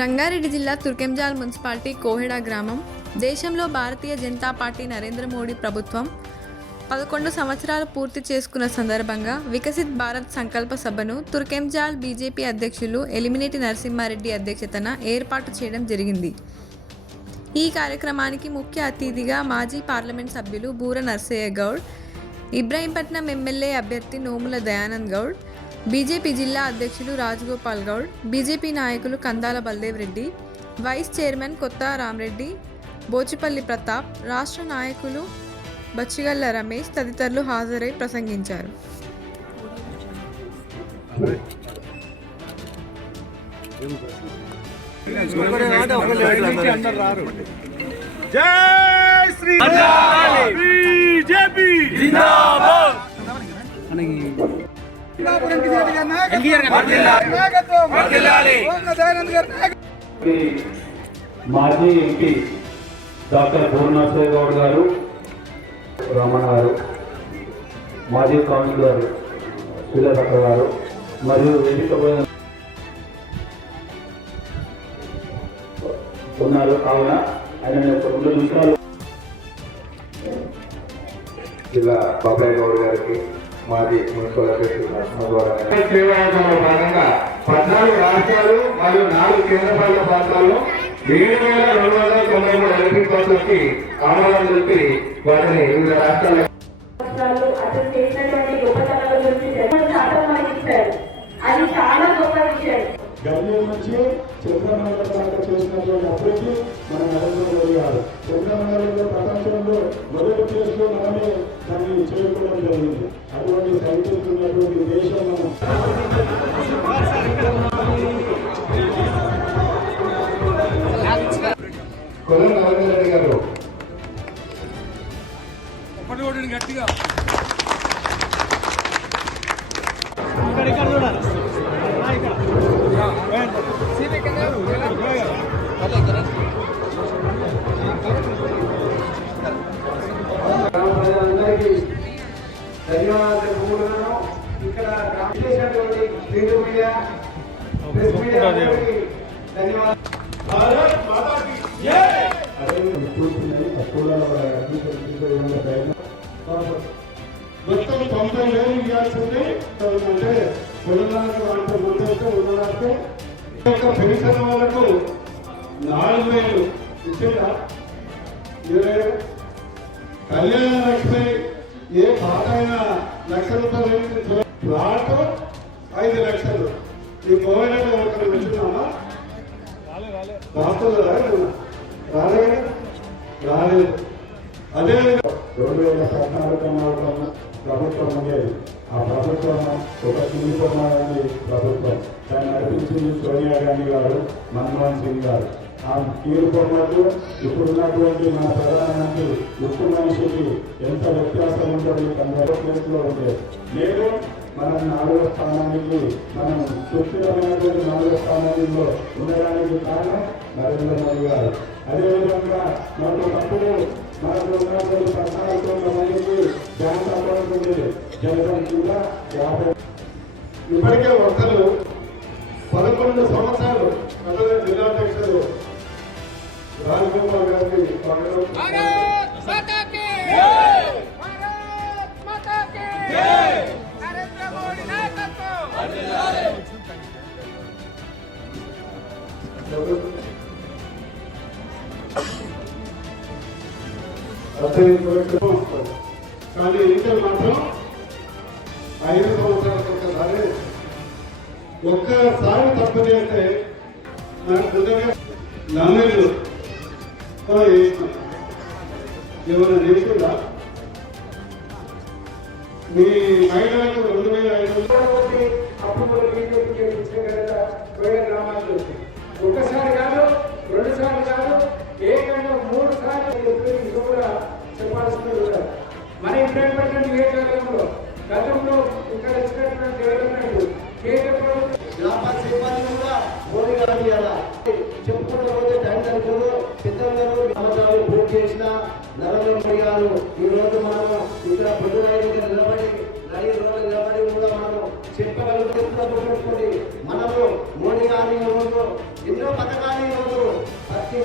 రంగారెడ్డి జిల్లా తుర్కెంజాల్ మున్సిపాలిటీ కోహెడా గ్రామం. దేశంలో భారతీయ జనతా పార్టీ నరేంద్ర మోడీ ప్రభుత్వం పదకొండు సంవత్సరాలు పూర్తి చేసుకున్న సందర్భంగా వికసిత్ భారత్ సంకల్ప సభను తుర్కెంజాల్ బీజేపీ అధ్యక్షులు ఎలిమినేటి నరసింహారెడ్డి అధ్యక్షతన ఏర్పాటు చేయడం జరిగింది. ఈ కార్యక్రమానికి ముఖ్య అతిథిగా మాజీ పార్లమెంట్ సభ్యులు బూర నర్సయ్య గౌడ్ ఇబ్రాహీంపట్నం ఎమ్మెల్యే అభ్యర్థి నోముల దయానంద్ గౌడ్ బీజేపీ జిల్లా అధ్యక్షులు రాజగోపాల్ గౌడ్ బీజేపీ నాయకులు కందాల బల్దేవ్ రెడ్డి వైస్ చైర్మన్ కొత్త రామరెడ్డి బోచిపల్లి ప్రతాప్ రాష్ట్ర నాయకులు బచ్చిగల్ల రమేష్ తదితరులు హాజరై ప్రసంగించారు. జై శ్రీ బీజేపీ! మాజీ ఎంపీ డాక్టర్ పూర్ణాశ్వర్ గౌడ్ గారు రమణ గారు మాజీ కౌన్సిలర్ సురేఖ గారు మరియు వేదిక ఉన్నారు. కావున ఆయన యొక్క రెండు నిమిషాలు. జిల్లా బాబాయ్ గౌడ్ గారికి మాజీ మున్సిపల్ సేవాయంలో భాగంగా పద్నాలుగు రాష్ట్రాలు మరియు నాలుగు కేంద్రపాలిత ప్రాంతాల్లో ఏడు వేల రెండు వందల తొంభై మూడు ఎలక్ట్రిక్ బస్సులకి ఆమోదం తెలిపి వాటిని వివిధ రాష్ట్రాల అది చాలా గొప్ప విషయం. గమ్యం నుంచి చంద్రమండల దాకా చేసినటువంటి అభివృద్ధి మన నరేంద్ర మోడీ గారు. చంద్రమండలంలో ప్రపంచంలో మొదటి ప్లేస్లో మనమే దాన్ని చేరుకోవడం జరిగింది అటువంటి సైకిల్స్ ఉన్నటువంటి దేశం మనం కొలం రెడ్డి గారు ప్రెస్ మీడియా మొత్తం తొంభై వేలు ఇవ్వాల్సింది. అంటే కొలనాలకు అంటే ముందైతే ఉన్నదానికి యొక్క పెన్షన్ వాళ్ళకు నాలుగు వేలు ఇచ్చేదా? కళ్యాణ లక్ష్మి ఏ పాట అయినా లక్ష రూపాయలు ప్లాట్ ఐదు లక్షలు. ఈ కోవిడ్ రాష్ట్రంలో రాలేదు? రాలేదు. రాలేదు అదే రెండు వేల పద్నాలుగు నాలుగు ప్రభుత్వం ఉండేది ఆ ప్రభుత్వం ఒక సింగిపోమాని ప్రభుత్వం. దాన్ని నడిపించింది సోనియా గాంధీ గారు మన్మోహన్ సింగ్ గారు. ఆ తీరుకోమట్లు ఇప్పుడున్నటువంటి మన ప్రధానమంత్రి ఉప్పు మనిషికి ఎంత వ్యత్యాసం ఉంటుంది తన ప్లేస్లో ఉండేది నేను మనం నాలుగో స్థానానికి మనం సుస్థిరమైనటువంటి నాలుగో స్థానంలో ఉండడానికి కారణం నరేంద్ర మోడీ గారు. అదేవిధంగా మనకు ఒకప్పుడు మనకు ఉన్నటువంటి పద్నాలుగు వందల మందికి బ్యాంక్ అకౌంట్ ఉండేది జనగం కూడా యాభై ఇప్పటికే ఒకరు పదకొండు సంవత్సరాలు జిల్లా అధ్యక్షుడు రాజగోపాల్ గారికి కానీ ఎన్నికలు మాత్రం ఐదు సంవత్సరాల ఒకసారి ఒక్కసారి తప్పు చేస్తే నాకు ముందుగా నమ్మేది ఏమైనా చేసిందా మీ మహిళలకు రెండు వేల ఐదు వందల. నియోజకవర్గంలో కూడా మోడీ గారు చెప్పుకుంటూ పోతే టైం సరిపోదు సిద్ధంగారు సంవత్సరాలు పూర్తి చేసిన నరేంద్ర ఈ రోజు మనం ఇక్కడ పొద్దునాయుడు నిలబడి నడి రోజు నిలబడి మనం చెప్పగలుగుతుంది మనము మోడీ గారి ఎన్నో పథకాలు ఈ రోజు ప్రతి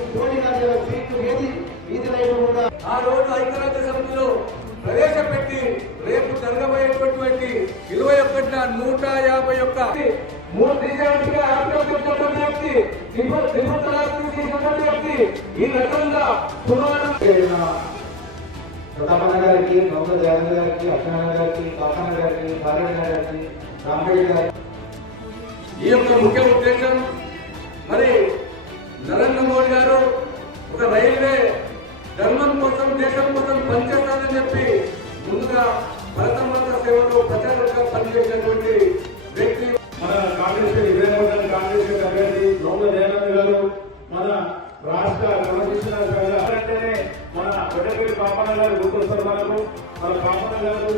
ఏది? వీధి లైఫ్ ఆ రోజు ఐక్యరాజ్య జరగబోయేటటువంటి ఇరవై ఒకటిన నూట యాభై ఒక్క మూడు దేశానికి ఆరోగ్యం వ్యక్తి వ్యక్తి ఈ రకంగా గారికి గౌరవ గారికి గారికి కాకన్న గారికి గారికి ఈ యొక్క ముఖ్య ఉద్దేశం మరి నరేంద్ర మోడీ గారు ఒక రైల్వే ధర్మం కోసం దేశం కోసం పనిచేస్తానని చెప్పి ముందుగా భరతమాత సేవలో ప్రచారంగా పనిచేసినటువంటి వ్యక్తి మన కాంగ్రెస్ విజయనగరం కాంగ్రెస్ అభ్యర్థి గౌరవ దయానంద్ గారు మన రాష్ట్ర క్రమశిక్షణ అంటేనే మన పెద్దపల్లి పాపన్న గారు గుర్తొస్తారు మనకు మన పాపన్న గారు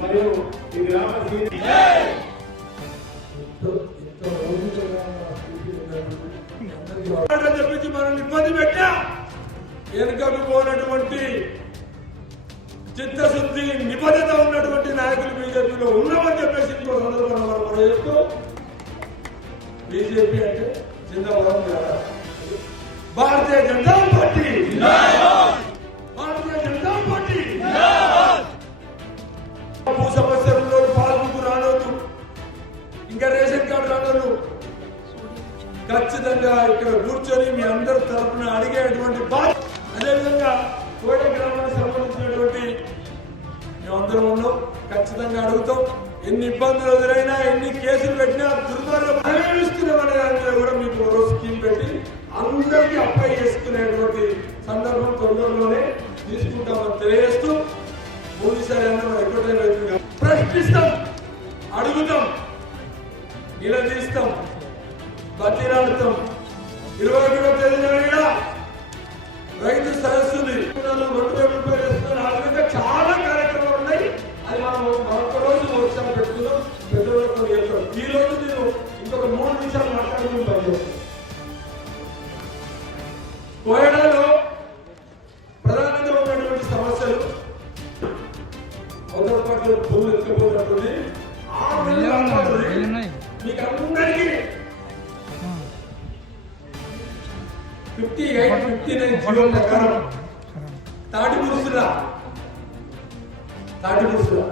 మరియు ఈ గ్రామ చెప్పించి మనల్ని ఇబ్బంది పెట్టా. వెనుకకు పోనటువంటి చిత్తశుద్ధి నిబద్ధత ఉన్నటువంటి నాయకులు బీజేపీలో ఉన్నామని చెప్పేసి ఇంకో సందర్భంలో మనం కూడా చెప్తూ బీజేపీ అంటే జిందాబాద్ భారతీయ జనతా పార్టీ. మేమందరం ఉన్నాం ఖచ్చితంగా అడుగుతాం. ఎన్ని ఇబ్బందులు ఎదురైనా ఎన్ని కేసులు పెట్టినా దుర్మార్గం అనుభవిస్తున్నామనే దాని కూడా మీకు మరో స్కీమ్ పెట్టి అందరికీ అప్లై చేసుకునేటువంటి సందర్భం తొందరలోనే తీసుకుంటామని తెలియజేస్తూ మూడుసారి అన్న ఎక్కడైనా ప్రశ్నిస్తాం అడుగుతాం నిలదీస్తాం బతిరాడుతాం ఇరవై ఒకటో తేదీన రైతు సరస్సుని రెండు వేల రూపాయలు పెద్దలకు వెళ్తాం ఈ రోజు నేను ఇంకొక మూడు నిమిషాలు మాట్లాడుకుని పనిచేస్తాను కోయడాలో ప్రధానంగా ఉన్నటువంటి సమస్యలు అవతల నెలలు కాపాడుతుంది. మీకు అందరికీ fifty eight fifty nine GO ప్రకారం తాటి పురుషుల తాటి పురుషుల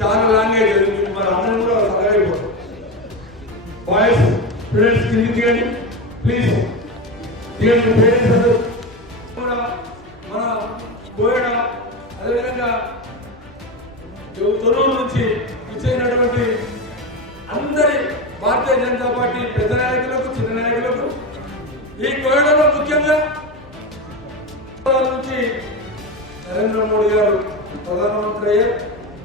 చాలా లాంగ్వేజ్ మీకు మన అందరం కూడా సలహైపోతాం బాయ్స్ స్టూడెంట్స్ కింది దిగండి ప్లీజ్ దిగండి పేరెంట్స్ అందరూ కూడా మన బోయడ అదేవిధంగా తొలూరు నుంచి ఇచ్చేసినటువంటి అందరి భారతీయ జనతా పార్టీ పెద్ద నాయకులకు చిన్న నాయకులకు ఈ కోయడలో ముఖ్యంగా నుంచి నరేంద్ర మోడీ గారు ప్రధానమంత్రి అయ్యారు.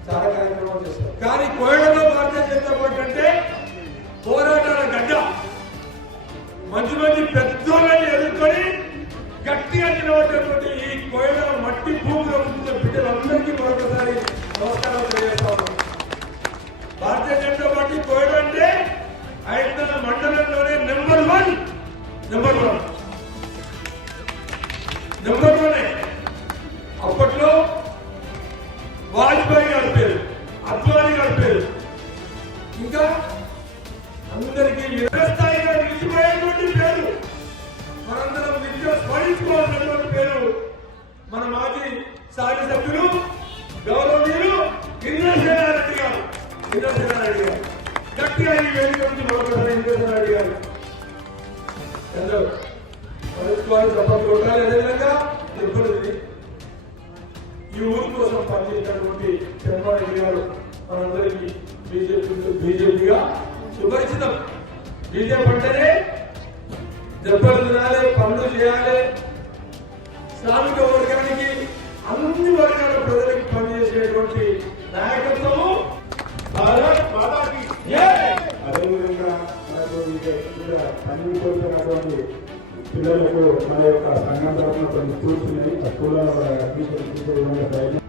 చాలా కార్యక్రమాలు చేస్తారు కానీ కోయడలో భారతీయ జనతా పార్టీ అంటే పోరాటాల గడ్డ. మంచి మంచి పెద్దోళ్ళని ఎదుర్కొని గట్టిగా నిలబడినటువంటి ఈ కోయడం మట్టి భూమిలో ఉంటున్న బిడ్డలందరికీ మరొకసారి నమస్కారం తెలియజేస్తా భారతీయ జనతా పార్టీ కోయడం అంటే ఆయన మండలంలోనే నెంబర్ వన్ నెంబర్ వన్. నిత్యం పేరు మన మాజీ సాటి సభ్యులు గౌరవనీయులు ఇంద్రసేనారెడ్డి గారు. ఇంద్రసేనారెడ్డి గారు. గట్టిగా ఈ వేదిక నుంచి మొదలుపెట్టారు ఇంద్రసేనారెడ్డి గారు. ఎంతో స్మరించుకోవాలి చెప్పట్లు ఉండాలి అదేవిధంగా ఇప్పటికి ఈ ఊరు కోసం పనిచేసినటువంటి చంద్రబాబు గారు మనందరికీ బీజేపీ బీజేపీగా సుపరిచితం. బీజేపీ అంటేనే దెబ్బలు తినాలి పనులు చేయాలి శ్రామిక వర్గానికి అన్ని వర్గాల ప్రజలకు పనిచేసేటువంటి నాయకత్వము భారత్ మాతాకి! అదేవిధంగా మనకు పిల్లలకు మన యొక్క సంఘం తరఫున కొన్ని స్కూల్స్ ఉన్నాయి ఆ స్కూళ్ళలో అడ్మిషన్ ప్రయత్నం